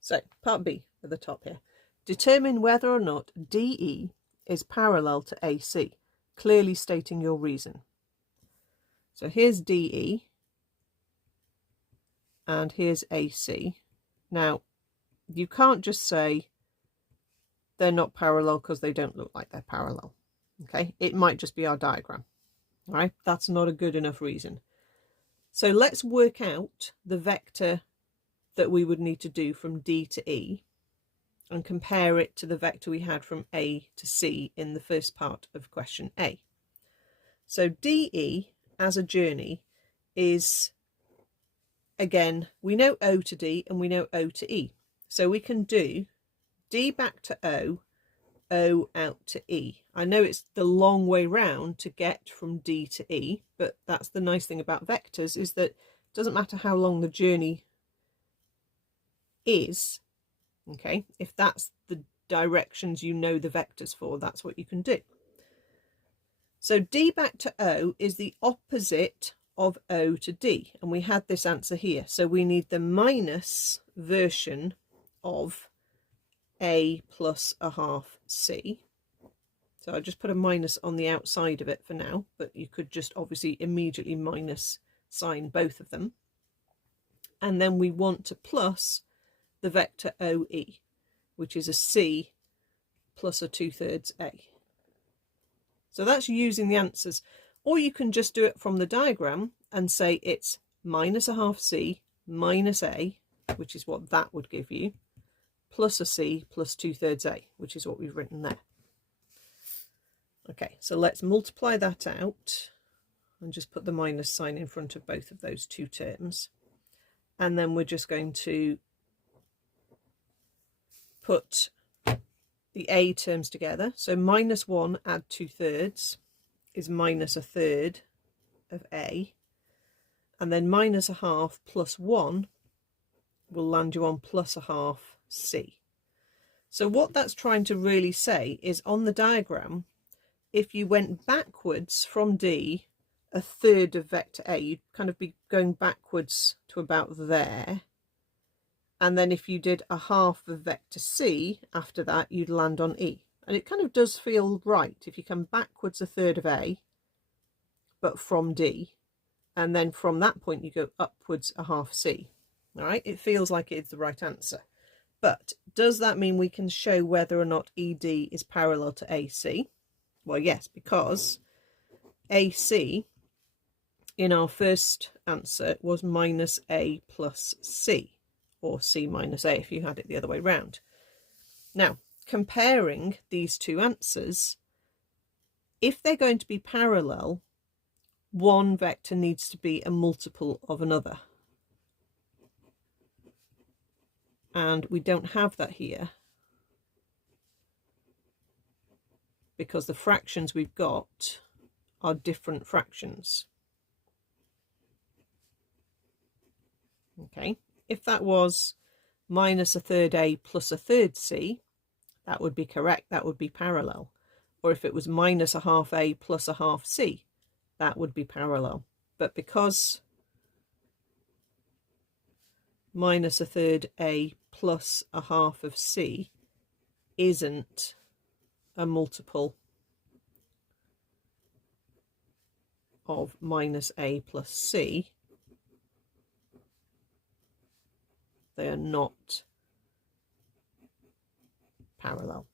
So part B at the top here. Determine whether or not DE is parallel to AC, clearly stating your reason. So here's DE and here's AC. Now, you can't just say they're not parallel because they don't look like they're parallel. Okay, it might just be our diagram. All right, that's not a good enough reason. So let's work out the vector that we would need to do from D to E and compare it to the vector we had from A to C in the first part of question A. So DE as a journey is, again, we know O to D and we know O to E. So we can do D back to O, O out to E. I know it's the long way round to get from D to E, but that's the nice thing about vectors, is that it doesn't matter how long the journey is. Okay, if that's the directions you know the vectors for, that's what you can do. So D back to O is the opposite of O to D, and we had this answer here. So we need the minus version of A plus a half C. So I just put a minus on the outside of it for now, but you could just obviously immediately minus sign both of them. And then we want to plus the vector OE, which is a C plus a 2/3 A. So that's using the answers. Or you can just do it from the diagram and say it's minus a half C minus A, which is what that would give you, plus a C plus 2/3 A, which is what we've written there. Okay, so let's multiply that out and just put the minus sign in front of both of those two terms. And then we're just going to put the A terms together. So minus 1 add 2/3 is minus a third of A. And then minus a half plus 1 will land you on plus a half C. So what that's trying to really say is, on the diagram, if you went backwards from D a third of vector A, you'd kind of be going backwards to about there. And then if you did a half of vector C after that, you'd land on E. And it kind of does feel right if you come backwards a third of A, but from D. And then from that point, you go upwards a half C. All right, it feels like it's the right answer. But does that mean we can show whether or not ED is parallel to AC? Well, yes, because AC in our first answer was minus A plus C, or C minus A if you had it the other way round. Now, comparing these two answers, if they're going to be parallel, one vector needs to be a multiple of another. And we don't have that here, because the fractions we've got are different fractions. Okay, if that was minus a third A plus a third C, that would be correct, that would be parallel. Or if it was minus a half A plus a half C, that would be parallel. But because minus a third A plus a half of C isn't a multiple of minus A plus C, they are not parallel.